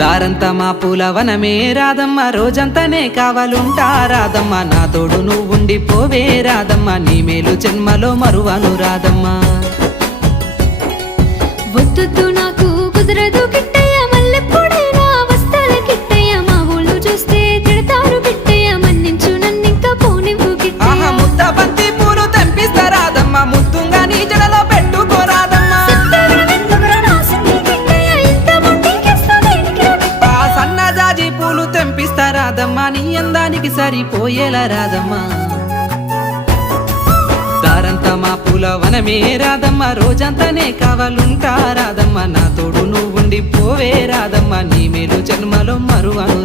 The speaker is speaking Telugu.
దారంతా మా పూలవనమే రాదమ్మ, రోజంతానే కావాలుంటా రాదమ్మ, నా తోడు నువ్వుండి పోవే రాదమ్మ, నీ మేలు జన్మలో మరువను రాదమ్మ. వద్దు నాకు కుదరదు కిట్టయ్య, మల్లెప్పుడైనా వస్తాల కిట్టయ్య, మా ఊళ్ళు చూస్తే తిడతారు కిట్టయ్య, మన్నించు నన్నింకా పోనివ్వు కిట్టయ్య. ముద్ద బంతి పూలు తెంపిస్తా రాదమ్మ, ముద్దుంగా నీ జడలో పెట్టుకోరాదమ్మ. సన్నజాజి పూలు తెంపిస్తా రాదమ్మ, నీ అందానికి సరిపోయేలా రాదమ్మ. దారంతా మా పూలవనమే రాదమ్మ, రోజంతానే కావాలుంటా రాదమ్మ, నా తోడు నువ్వుండి పోవే రాదమ్మ, నీ మేలు జన్మలో మరువను